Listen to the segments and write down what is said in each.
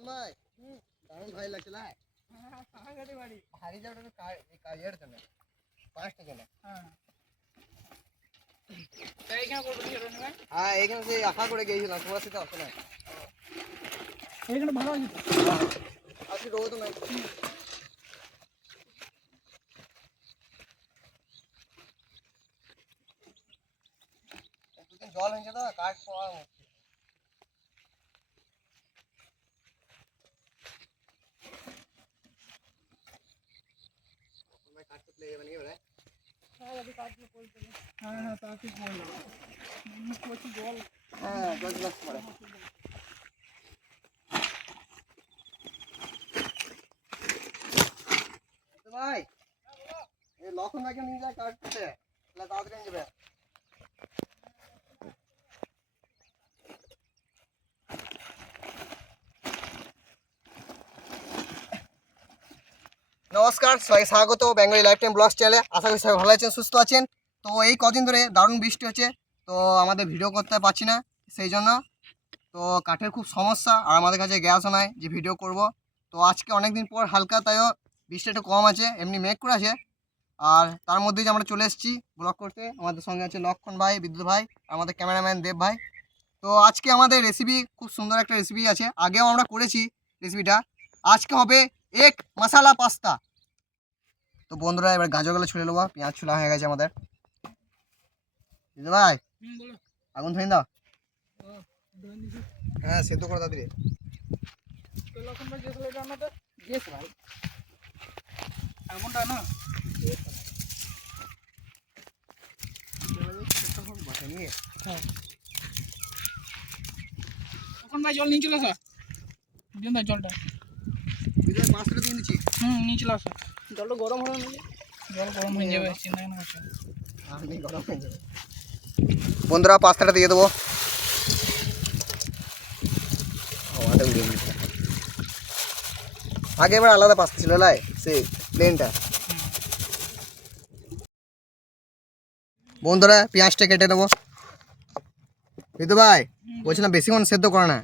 লক্ষণ ভাই দারুণ ভাই লাগছে না হারি যাওয়াটা তো কাজের জন্য 5টা জন্য হ্যাঁ এইখানে সেই আশা করে গিয়েছিলাম তোমার সাথে আসো না এইখানে ভালো আছে আজকে রোদ নাই দুদিন জল হয়েছে তো কাঠ পাওয়া মুশকিল কাঠ তো লেগে যাবে নাকি হ্যাঁ তা ঠিক বললাম জল হ্যাঁ জল গ্লাস পড়ে ভাই এই লক্ষণ ভাইকে নিয়ে যায় কাটতে তাড়াতাড়ি নিয়ে যাবে নমস্কার সবাই স্বাগত বেঙ্গলি লাইফ টাইম ব্লগস চ্যানেলে আশা করি সবাই ভালো আছেন সুস্থ আছেন তো এই কদিন ধরে দারুণ বৃষ্টি হচ্ছে তো আমাদের ভিডিও করতে পারছি না সেই জন্য তো কাঠের খুব সমস্যা আর আমাদের কাছে গ্যাসও নাই যে ভিডিও করব তো আজকে অনেক দিন পর হালকা তাইও বৃষ্টি একটু কম আছে এমনি মেঘ করে আছে আর তার মধ্যেই যে আমরা চলে এসেছি ব্লগ করতে আমাদের সঙ্গে আছে লক্ষণ ভাই বিদ্যুৎ ভাই আর আমাদের ক্যামেরাম্যান দেব ভাই তো আজকে আমাদের রেসিপি খুব সুন্দর একটা রেসিপি আছে আগেও আমরা করেছি রেসিপিটা আজকে হবে এক মশালা পাস্তা তো বন্ধুরা এবার গাজরগুলো ছুলে নেবো পেঁয়াজ ছুলা হয়ে গেছে আমাদের বিদ্যুৎ ভাই আগুন ধরে দাও হ্যাঁ সেদ্ধ করে তাড়াতাড়ি এমনটা না তখন ভাই জল নিয়ে চলে আসা দিন না জলটা পাঁচটা দিয়ে দিচ্ছি নিয়ে চলে আসা জলটা গরম হয়ে জল গরম হয়ে যাবে চিন্তা কেন করছো আমি গরম হয়ে যাবে বন্ধুরা পাস্তাটা দিয়ে দেবো আগে এবার আলাদা পাস্তা ছিল লাই সে প্লেনটা বন্ধুরা পেঁয়াজটা কেটে দেবো বিদ্যুৎ ভাই বলছিলাম বেশিক্ষণ সেদ্ধ করে না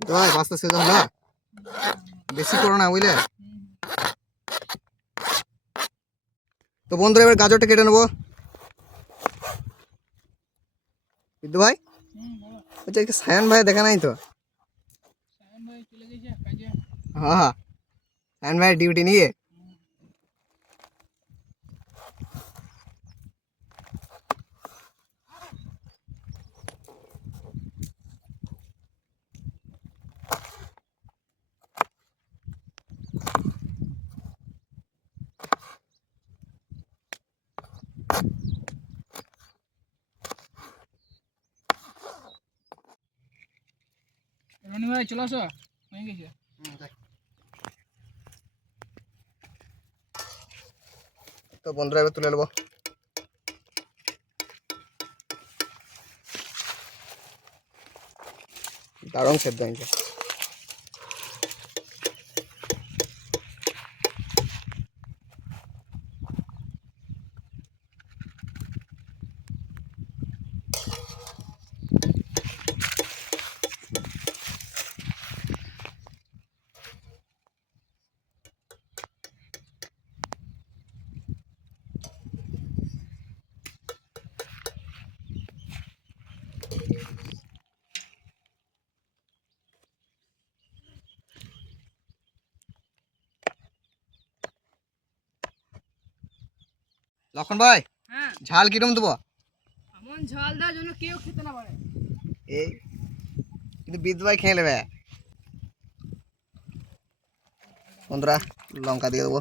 ভাই পাস্তা সেদ্ধ না বেশি করো না বুঝলে তো বন্ধুরা এবার গাজরটা কেটে নেবো বিদ্যুৎ ভাই আচ্ছা সায়ন ভাই দেখা নাই তো হ্যাঁ সায়ন ভাই ডিউটি নিয়ে রনি ভাই চলে আসো হয়ে গেছে তো বন্ধুরা এবার তুলে নেবো দারুণ সেদ্ধ হয়েছে লক্ষণ ভাই হ্যাঁ ঝাল কিরম দেবো এমন ঝাল দেওয়ার জন্য কেউ খেতে না পারে এই কিন্তু বিদ্যুৎ ভাই খেয়ে নেবে। বন্ধুরা লঙ্কা দিয়ে দেবো।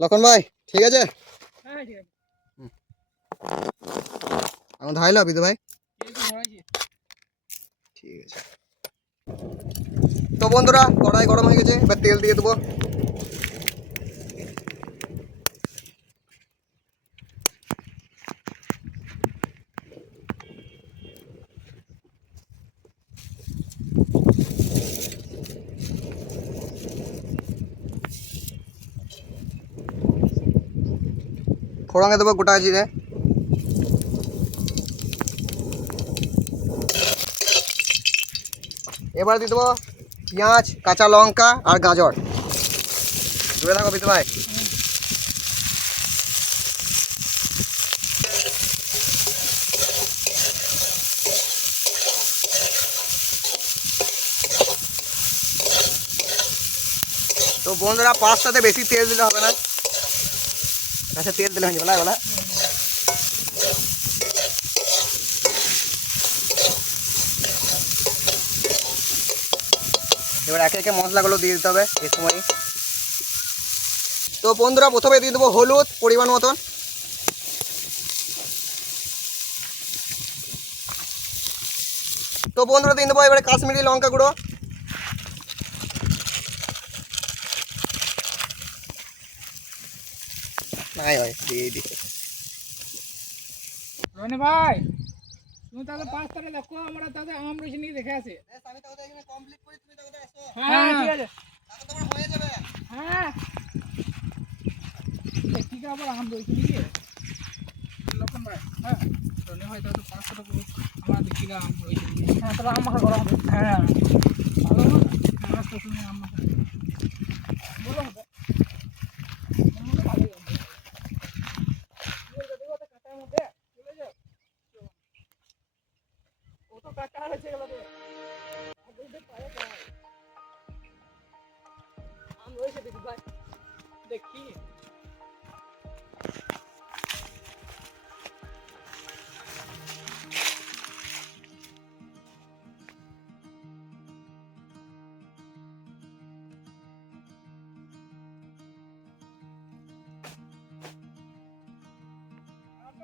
লক্ষণ ভাই ঠিক আছে, হ্যাঁ ঠিক আছে। এখন ধাইলো বিদ্যুৎ ভাই। এই তো ধরাইছি। ঠিক আছে। তো বন্ধুরা কড়াই গরম হয়ে গেছে, এবার তেল দিয়ে দেবো। ফোড়নে দেবো গোটা জিরে, এবার দিয়ে দেবো পেঁয়াজ, কাঁচা লঙ্কা আর গাজর। জুড়ে থাকো বিদ্যুৎ ভাই। তো বন্ধুরা পাস্তাতে বেশি তেল দিলে হবে না। আচ্ছা তেল দিলে হয়ে যাবে না বলা। এবার একে একে মশলাগুলো দিয়ে দিতে হবে এই সময়। তো বন্ধুরা প্রথমে দিয়ে দেবো হলুদ পরিমাণ মতন, তো বন্ধুরা দিয়ে দেবো এবারে কাশ্মীরি লঙ্কা গুঁড়ো, নাই ভাই দিয়ে দিই। রনি ভাই তুমি তাহলে পাঁচটারে দেখো, আমরা তাহলে আম রয়েছে নিয়ে দেখে আসি। হ্যাঁ ঠিক আছে। হ্যাঁ দেখি তো আবার আম রয়েছে নিয়ে লক্ষণ ভাই। হ্যাঁ রনি ভাই তাহলে পাঁচটা পুরো আমরা দেখি আম রয়েছে। হ্যাঁ তাহলে আম মাখা করা হবে। হ্যাঁ ভালো হবে। হ্যাঁ তো তুমি আম মাখা বলো হবে। ভালোই হবে। কাটার মধ্যে চলে যাও। ও তো কাটা হয়েছে গেল তো আম রয়েছে দেখি ভাই দেখি।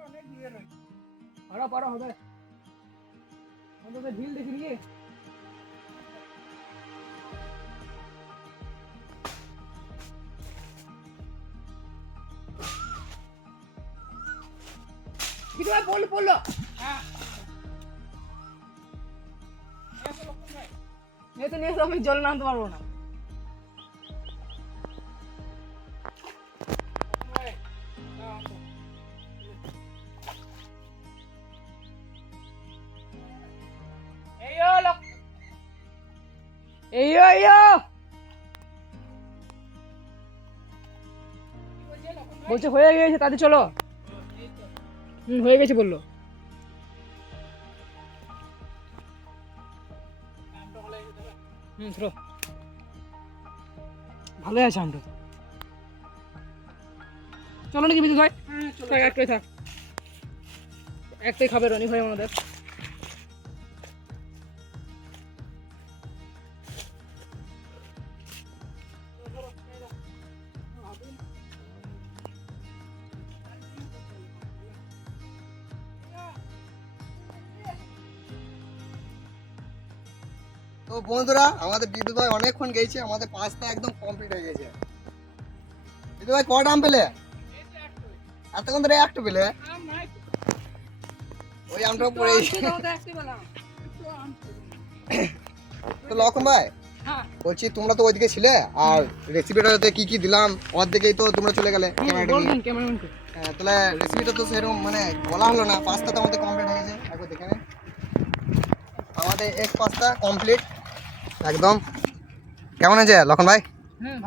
অনেক দূরে রয়েছে, পারা পারা হবে আমাদের ঢিল দেখি নিয়ে। কিছু ভাই বললো বললো। হ্যাঁ নিয়ে তো নিয়ে আমি জল নামতে পারবো না। বলছে হয়ে গেছে তাতে চলো। হয়ে গেছে বললো। ভালোই আছে আমটা। চলো নাকি বিদ্যুৎ ভাই? একটাই থাক, একটাই খাবে রনি ভাই আমাদের। তো বন্ধুরা আমাদের বিদ্যুৎ ভাই অনেকক্ষণ গেছে, আমাদের পাস্তা একদম কমপ্লিট হয়ে গেছে। বিদ্যুৎ ভাই কটা আম পেলে? এতক্ষণ ধরে একটা পেলে? ওই আমটাও পড়ে গেছে। তো লক্ষণ ভাই বলছি তোমরা তো ওইদিকে ছিলে, আর রেসিপিটাতে কি কি দিলাম অর্ধেকেই তো তোমরা চলে গেলে ক্যামেরাটা নিয়ে। হ্যাঁ তাহলে রেসিপিটা তো সেরকম মানে বলা হলো না। পাস্তা তো আমাদের কমপ্লিট হয়ে গেছে, একবার দেখে নে। আমাদের এক পাস্তা কমপ্লিট একদম। কেমন আছে লক্ষণ ভাই?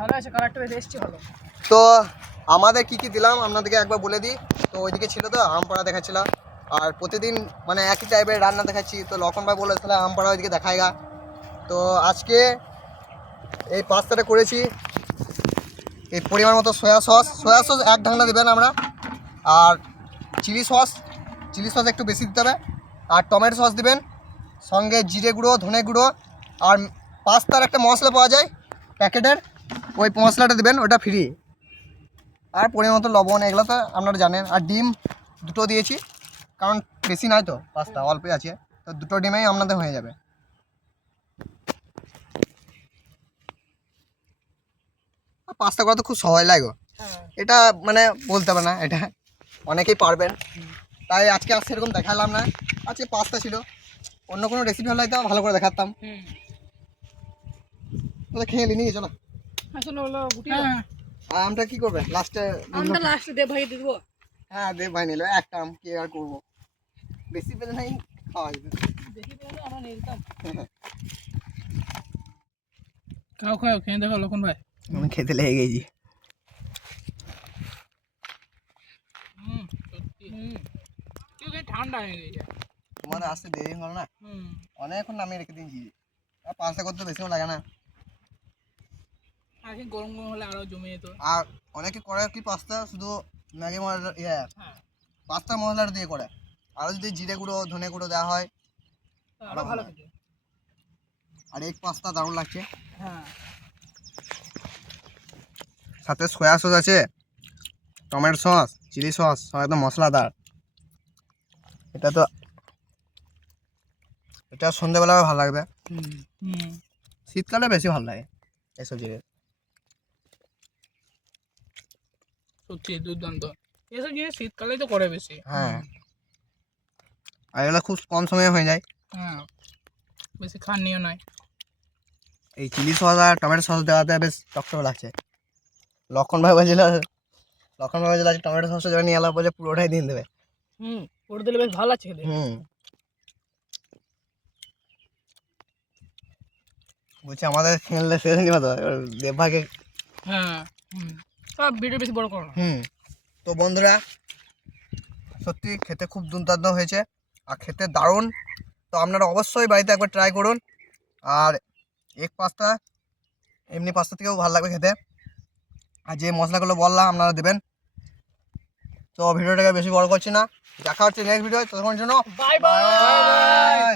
ভালো আছে, কালারটা টেস্টি ভালো। তো আমাদের কি কি দিলাম আপনাদেরকে একবার বলে দিই। তো ওইদিকে ছিল তো আম পাড়া দেখাচ্ছিলাম, আর প্রতিদিন মানে একই টাইপের রান্না দেখাচ্ছি। তো লক্ষণ ভাই বলেছিল আম পাড়া ওইদিকে দেখায়গা। তো আজকে এই পাস্তাটা করেছি। এই পরিমাণ মতো সয়া সস এক ঢাকনা দেবেন আমরা, আর চিলি সস একটু বেশি দিতে হবে, আর টমেটো সস দিবেন, সঙ্গে জিরে গুঁড়ো, ধনে গুঁড়ো, আর পাস্তার একটা মশলা পাওয়া যায় প্যাকেটের, ওই মশলাটা দেবেন, ওটা ফ্রি। আর পরিমাণ মতো লবণ, এগুলো তো আপনারা জানেন। আর ডিম 2টো দিয়েছি, কারণ বেশি নয় তো, পাস্তা অল্পই আছে, তো 2টো ডিমেই আপনাদের হয়ে যাবে। আর পাস্তা করা তো খুব সহজ লাগে, এটা মানে বলতে হবে না, এটা অনেকেই পারবেন। তাই আজকে আর সেরকম দেখালাম না, আজকে পাস্তা ছিল। অন্য কোনো রেসিপি হলে তো ভালো করে দেখাতাম। তোদের খেয়ে নিয়ে চলো। আসলে হলো আর আমটা কি করবে লাস্টে? আমরা লাস্টে দেব ভাই দিব। হ্যাঁ দেব ভাই নিল একটা আম, কি আর করবো, বেশি পেলে নাই খাওয়া যাবে। বেশি পেলে আমরা নিয়ে নিতাম। খাও খাও, খেয়ে দেখো লক্ষণ ভাই। আমি খেতে লেগে গেছি। সত্যি ঠান্ডা হয়ে গেছে। তোমাদের আসতে দেরি হলো না, অনেকক্ষণ নামিয়ে রেখে দিয়েছি। আর পাস্তা করতে বেশিও লাগে না, আর গরম গরম হলে আরো জমে যেত। আর অনেকে করে কি পাস্তা শুধু ম্যাগি মশলা, পাস্তার মশলাটা দিয়ে করে। আরও যদি জিরে গুঁড়ো, ধনে গুঁড়ো দেওয়া হয় আরো ভালো খেতে। আর এক পাস্তা দারুণ লাগছে। হ্যাঁ, সাথে সয়া সস আছে, টমেটো সস, চিলি সস, সব একদম মশলাদার। এটা সন্ধ্যেবেলা ভালো লাগবে, শীতকালে বেশি ভালো লাগে এসব জিনিস। সত্যি দুর্দান্ত। এসব জিনিস শীতকালেই তো করে বেশি। হ্যাঁ, আর এগুলো খুব কম সময়ে হয়ে যায়। হ্যাঁ, বেশি খানিও নয়। এই চিলি সস আর টমেটো সস দেওয়াতে বেশ টকটক লাগছে। লক্ষণ ভাই বলছিল আজ টমেটো সসটা যখন নিয়ে এলাম বলে পুরোটাই দিয়ে দেবে। ওটা দিলে বেশ ভালো লাগছে খেতে। বলছি আমাদের খেললে শেষ নিবা তো, দেবভাগে। হ্যাঁ, সব ভিডিও বেশি বড় করো না। তো বন্ধুরা, সত্যি খেতে খুব দুর্দান্ত হয়েছে আর খেতে দারুণ। তো আপনারা অবশ্যই বাড়িতে একবার ট্রাই করুন। আর এগ পাস্তা এমনি পাস্তা থেকেও ভালো লাগবে খেতে। আর যে মশলাগুলো বললাম আপনারা দেবেন। তো ভিডিওটাকে বেশি বড় করছি না, দেখা হচ্ছে নেক্সট ভিডিও। ততক্ষণের জন্য বাই বাই।